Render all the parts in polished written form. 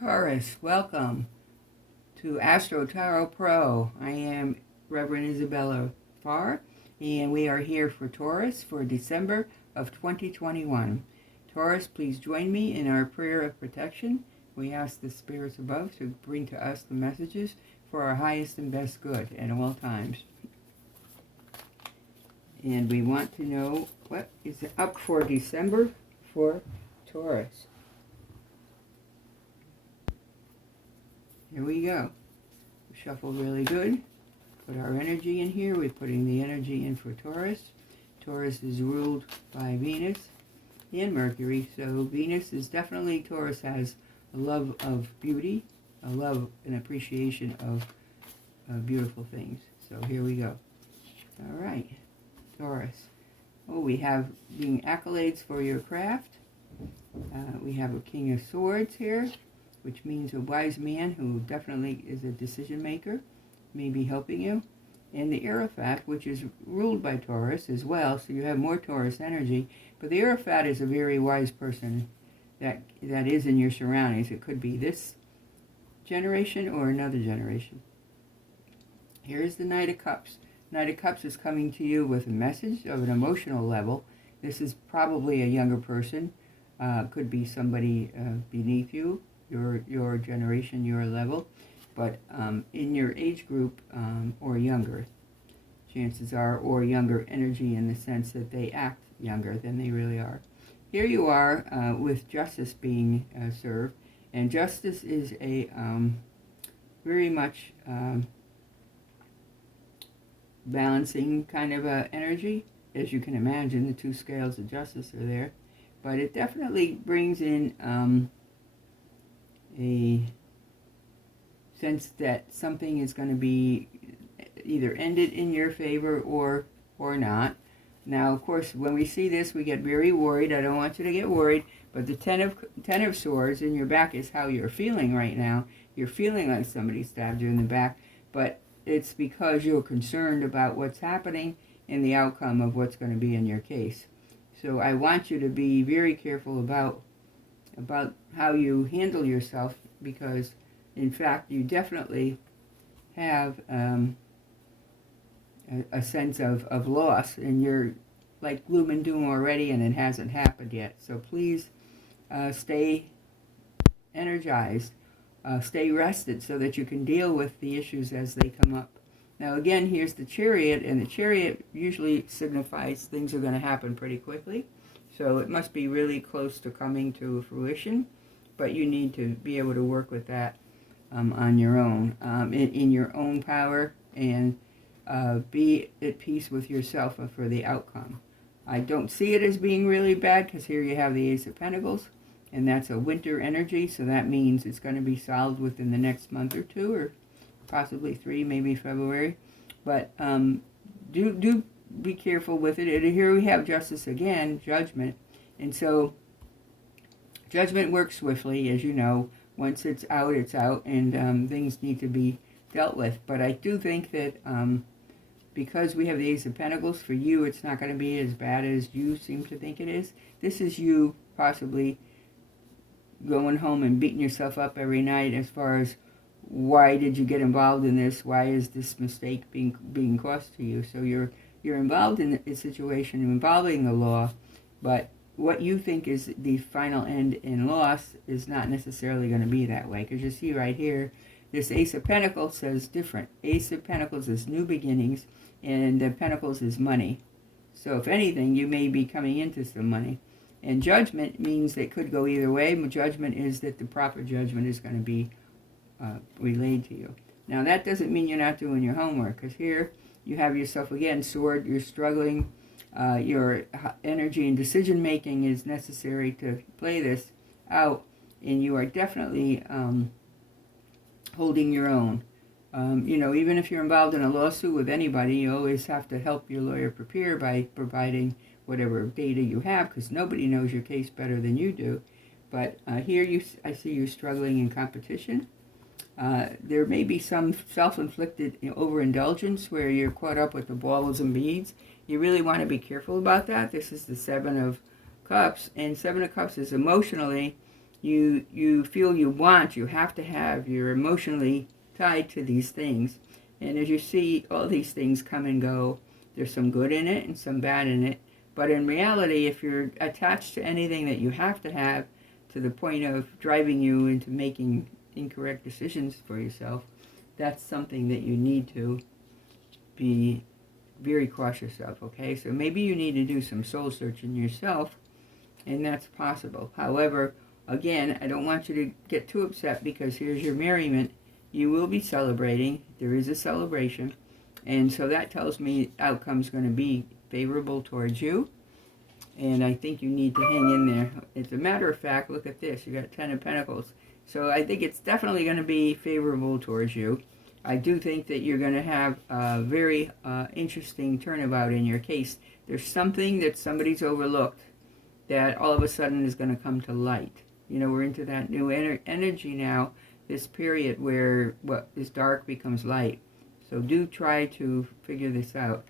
Taurus, welcome to AstroTarot.pro. I am Reverend Isabella Farr, and we are here for Taurus for December of 2021. Taurus, please join me in our prayer of protection. We ask the spirits above to bring to us the messages for our highest and best good at all times. And we want to know what is up for December for Taurus. Here we go. Shuffle really good. Put our energy in here. We're putting the energy in for Taurus. Taurus is ruled by Venus and Mercury. So Venus is definitely, Taurus has a love of beauty, a love and appreciation of beautiful things. So here we go. All right, Taurus. Oh, we have being accolades for your craft. We have a King of Swords here, which means a wise man who definitely is a decision maker, may be helping you. And the Hierophant, which is ruled by Taurus as well, so you have more Taurus energy. But the Hierophant is a very wise person that is in your surroundings. It could be this generation or another generation. Here's the Knight of Cups. Knight of Cups is coming to you with a message of an emotional level. This is probably a younger person. Could be somebody beneath you, your generation, your level, but in your age group or younger, chances are, or younger energy in the sense that they act younger than they really are. Here you are with justice being served, and justice is a very much balancing kind of energy. As you can imagine, the two scales of justice are there, but it definitely brings in a sense that something is going to be either ended in your favor or not. Now, of course, when we see this, we get very worried. I don't want you to get worried, but the Ten of Swords in your back is how you're feeling right now. You're feeling like somebody stabbed you in the back, but it's because you're concerned about what's happening and the outcome of what's going to be in your case. So I want you to be very careful about how you handle yourself, because in fact you definitely have a sense of loss, and you're like gloom and doom already, and it hasn't happened yet. So please stay energized, stay rested, so that you can deal with the issues as they come up. Now again, here's the Chariot, and the Chariot usually signifies things are going to happen pretty quickly. So it must be really close to coming to fruition, but you need to be able to work with that on your own, in your own power, and be at peace with yourself for the outcome. I don't see it as being really bad, because here you have the Ace of Pentacles, and that's a winter energy, so that means it's going to be solved within the next month or two, or possibly 3, maybe February. But do be careful with it. And here we have justice again, judgment. And so judgment works swiftly, as you know. Once it's out, and things need to be dealt with. But I do think that because we have the Ace of Pentacles, for you it's not going to be as bad as you seem to think it is. This is you possibly going home and beating yourself up every night as far as, why did you get involved in this? Why is this mistake being caused to you? So you're involved in a situation involving the law, but what you think is the final end in loss is not necessarily going to be that way. Because you see right here, this Ace of Pentacles says different. Ace of Pentacles is new beginnings, and the Pentacles is money. So if anything, you may be coming into some money. And judgment means it could go either way. Judgment is that the proper judgment is going to be relayed to you. Now that doesn't mean you're not doing your homework, because here you have yourself again, sword, you're struggling, your energy and decision making is necessary to play this out, and you are definitely holding your own. Even if you're involved in a lawsuit with anybody, you always have to help your lawyer prepare by providing whatever data you have, because nobody knows your case better than you do. But here I see you struggling in competition. There may be some self-inflicted overindulgence where you're caught up with the balls and beads. You really want to be careful about that. This is the Seven of Cups, and Seven of Cups is emotionally you feel you have to have, you're emotionally tied to these things. And as you see all these things come and go, there's some good in it and some bad in it. But in reality, if you're attached to anything that you have to have to the point of driving you into making incorrect decisions for yourself, that's something that you need to be very cautious of, okay? So maybe you need to do some soul searching yourself, and that's possible. However, again, I don't want you to get too upset, because here's your merriment. You will be celebrating. There is a celebration. And so that tells me the outcome's going to be favorable towards you. And I think you need to hang in there. As a matter of fact, look at this. You got 10 of Pentacles. So I think it's definitely going to be favorable towards you. I do think that you're going to have a very interesting turnabout in your case. There's something that somebody's overlooked that all of a sudden is going to come to light. You know, we're into that new energy now, this period where what is dark becomes light. So do try to figure this out.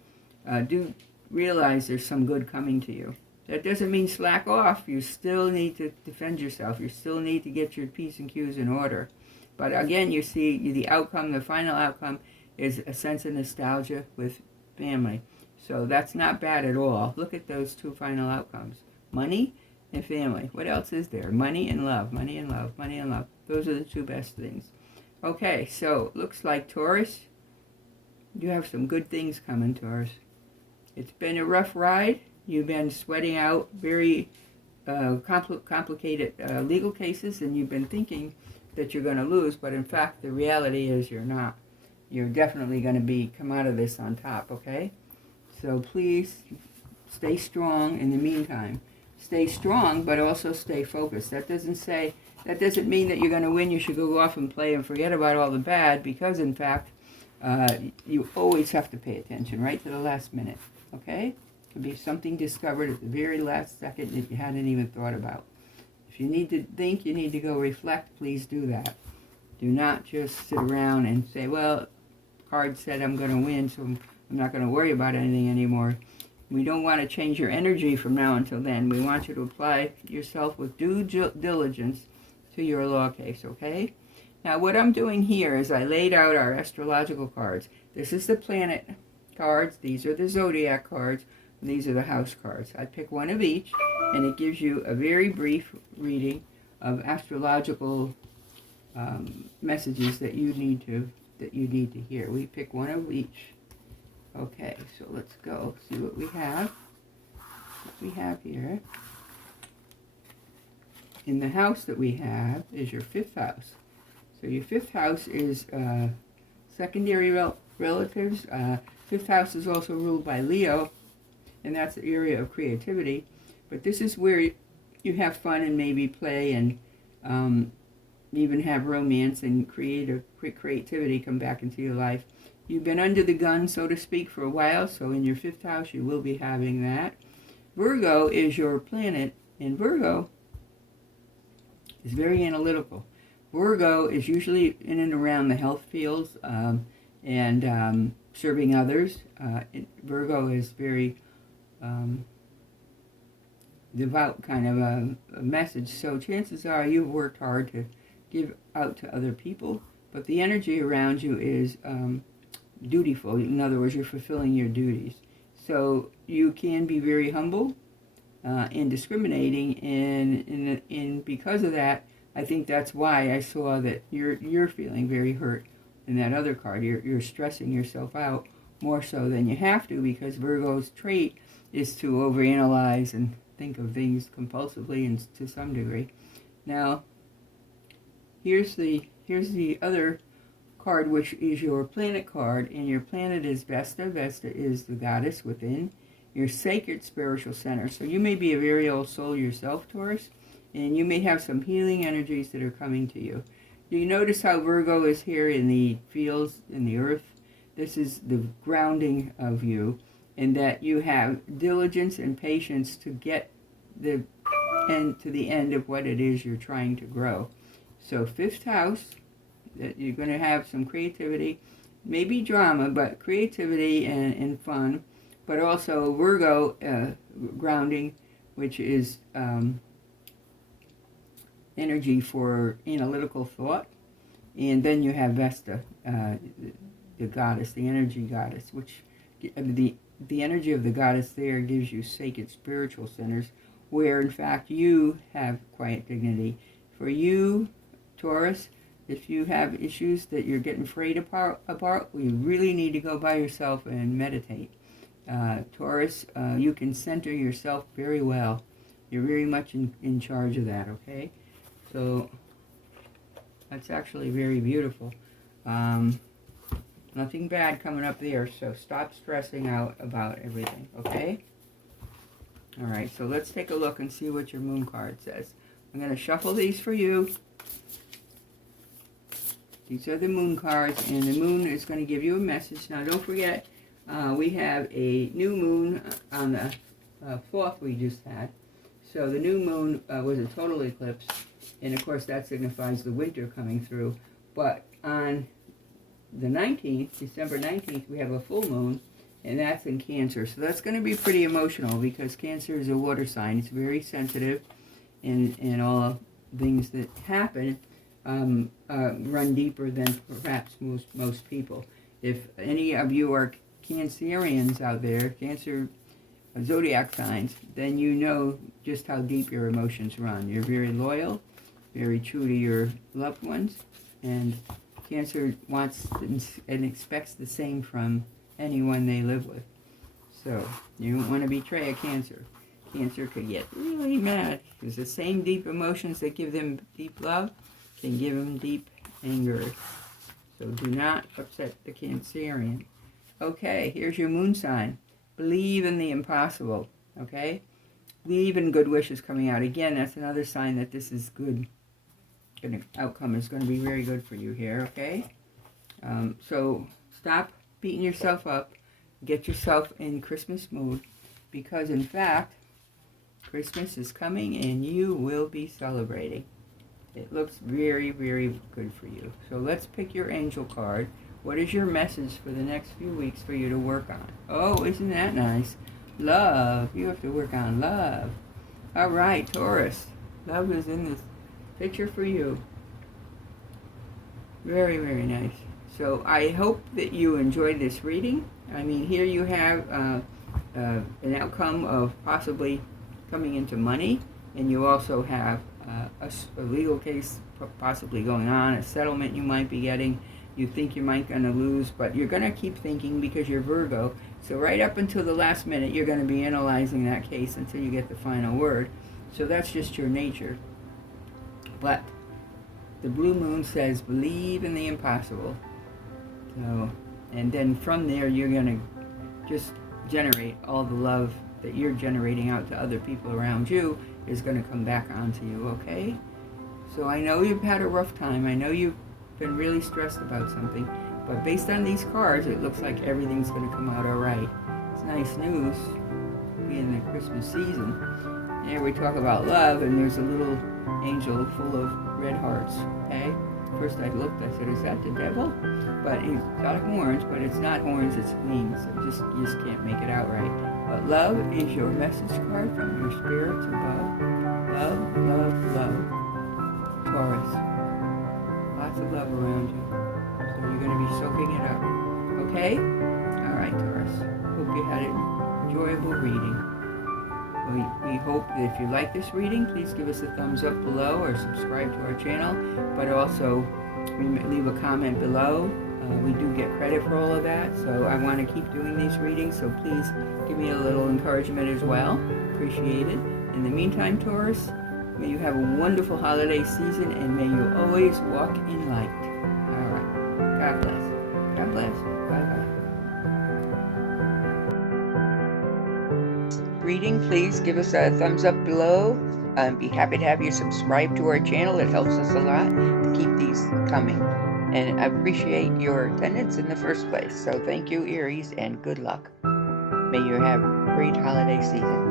Do realize there's some good coming to you. That doesn't mean slack off. You still need to defend yourself. You still need to get your P's and Q's in order. But again, you see the outcome, the final outcome is a sense of nostalgia with family. So that's not bad at all. Look at those two final outcomes. Money and family. What else is there? Money and love. Money and love. Money and love. Those are the two best things. Okay, so looks like Taurus, you have some good things coming, Taurus. It's been a rough ride. You've been sweating out very complicated legal cases, and you've been thinking that you're going to lose, but in fact the reality is you're not. You're definitely going to come out of this on top, okay? So please stay strong in the meantime. Stay strong, but also stay focused. That doesn't mean that you're going to win. You should go off and play and forget about all the bad, because in fact you always have to pay attention right to the last minute, okay? Could be something discovered at the very last second that you hadn't even thought about. If you need to think, you need to go reflect, please do that. Do not just sit around and say, well, card said I'm going to win, so I'm not going to worry about anything anymore. We don't want to change your energy from now until then. We want you to apply yourself with due diligence to your law case, okay? Now, what I'm doing here is I laid out our astrological cards. This is the planet cards. These are the zodiac cards. These are the house cards. I pick one of each, and it gives you a very brief reading of astrological messages that you need to hear. We pick one of each. Okay, so let's go see what we have. What we have here in the house that we have is your 5th house. So your 5th house is secondary relatives. 5th house is also ruled by Leo, and that's the area of creativity. But this is where you have fun and maybe play and even have romance and creativity come back into your life. You've been under the gun, so to speak, for a while, so in your 5th house you will be having that. Virgo is your planet, and Virgo is very analytical. Virgo is usually in and around the health fields and serving others. Virgo is very devout kind of a message, so chances are you've worked hard to give out to other people, but the energy around you is dutiful. In other words, you're fulfilling your duties. So you can be very humble and discriminating, and because of that, I think that's why I saw that you're feeling very hurt in that other card. You're stressing yourself out more so than you have to, because Virgo's trait is to overanalyze and think of things compulsively and to some degree. Now, here's the other card, which is your planet card, and your planet is Vesta. Vesta is the goddess within your sacred spiritual center. So you may be a very old soul yourself, Taurus, and you may have some healing energies that are coming to you. Do you notice how Virgo is here in the fields, in the earth? This is the grounding of you, and that you have diligence and patience to get to the end of what it is you're trying to grow. So 5th house, that you're going to have some creativity, maybe drama, but creativity and fun, but also Virgo grounding, which is energy for analytical thought. And then you have Vesta, the goddess, the energy goddess, which the energy of the goddess there gives you sacred spiritual centers, where in fact you have quiet dignity. For you, Taurus, if you have issues that you're getting frayed apart, you really need to go by yourself and meditate. Taurus, you can center yourself very well. You're very much in charge of that, okay? So that's actually very beautiful. Nothing bad coming up there, so stop stressing out about everything, okay? All right, so let's take a look and see what your moon card says. I'm going to shuffle these for you. These are the moon cards, and the moon is going to give you a message. Now, don't forget, we have a new moon on the 4th we just had. So the new moon was a total eclipse, and of course that signifies the winter coming through. But on the 19th, December 19th, we have a full moon, and that's in Cancer. So that's going to be pretty emotional, because Cancer is a water sign. It's very sensitive, and all things that happen run deeper than perhaps most people. If any of you are Cancerians out there, Cancer zodiac signs, then you know just how deep your emotions run. You're very loyal, very true to your loved ones, and Cancer wants and expects the same from anyone they live with. So you don't want to betray a Cancer. Cancer could get really mad, because the same deep emotions that give them deep love can give them deep anger. So do not upset the Cancerian. Okay, here's your moon sign. Believe in the impossible, okay? Believe in good wishes coming out. Again, that's another sign that this is good. The outcome is going to be very good for you here, okay? So stop beating yourself up. Get yourself in Christmas mood, because in fact, Christmas is coming and you will be celebrating. It looks very, very good for you. So let's pick your angel card. What is your message for the next few weeks for you to work on? Oh, isn't that nice? Love. You have to work on love. All right, Taurus. Love is in this picture for you. Very, very nice. So I hope that you enjoyed this reading. I mean, here you have an outcome of possibly coming into money, and you also have a legal case possibly going on, a settlement you might be getting. You think you might going to lose, but you're going to keep thinking, because you're Virgo. So right up until the last minute, you're going to be analyzing that case until you get the final word. So that's just your nature. But the blue moon says, believe in the impossible. So, and then from there, you're going to just generate all the love that you're generating out to other people around you is going to come back onto you, okay? So I know you've had a rough time. I know you've been really stressed about something, but based on these cards, it looks like everything's going to come out all right. It's nice news, being the Christmas season. Here we talk about love, and there's a little angel full of red hearts, okay? First I looked, I said, is that the devil? But he's got horns, but it's not horns, it's wings. So you just can't make it out right. But love is your message card from your spirits above. Love, love, love. Taurus. Lots of love around you. So you're going to be soaking it up. Okay? All right, Taurus. Hope you had an enjoyable reading. We hope that if you like this reading, please give us a thumbs up below or subscribe to our channel. But also, leave a comment below. We do get credit for all of that, so I want to keep doing these readings, so please give me a little encouragement as well. Appreciate it. In the meantime, Taurus, may you have a wonderful holiday season, and may you always walk in light. All right. God bless. God bless. Bye-bye. Reading, please give us a thumbs up below. I'd be happy to have you subscribe to our channel. It helps us a lot to keep these coming. And I appreciate your attendance in the first place. So thank you, Aries, and good luck. May you have a great holiday season.